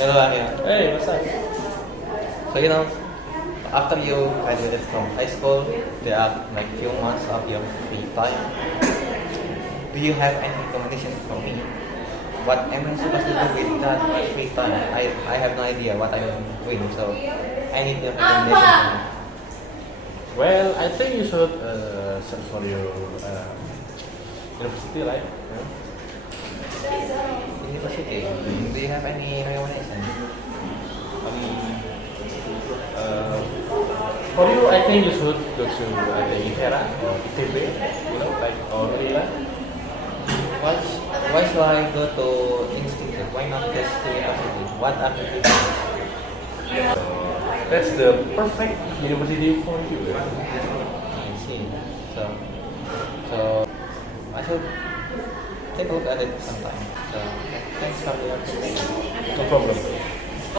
Hello, Anya. Hey, what's up? So after you graduated from high school, there are like few months of your free time. Do you have any recommendation for me? What am I supposed to do with that free time? I have no idea what I'm doing, so I need your recommendation for me. Well, I think you should search for your university, right? University, do you have any recommendation? Uh, for you, I think you should go to either ITERA or ITB, like or UNILA. Why, why should I go to institute? Why not just to university? What are the differences? That's the perfect university for you. I see. So I should take a look at it sometime. So thanks for the information. No problem.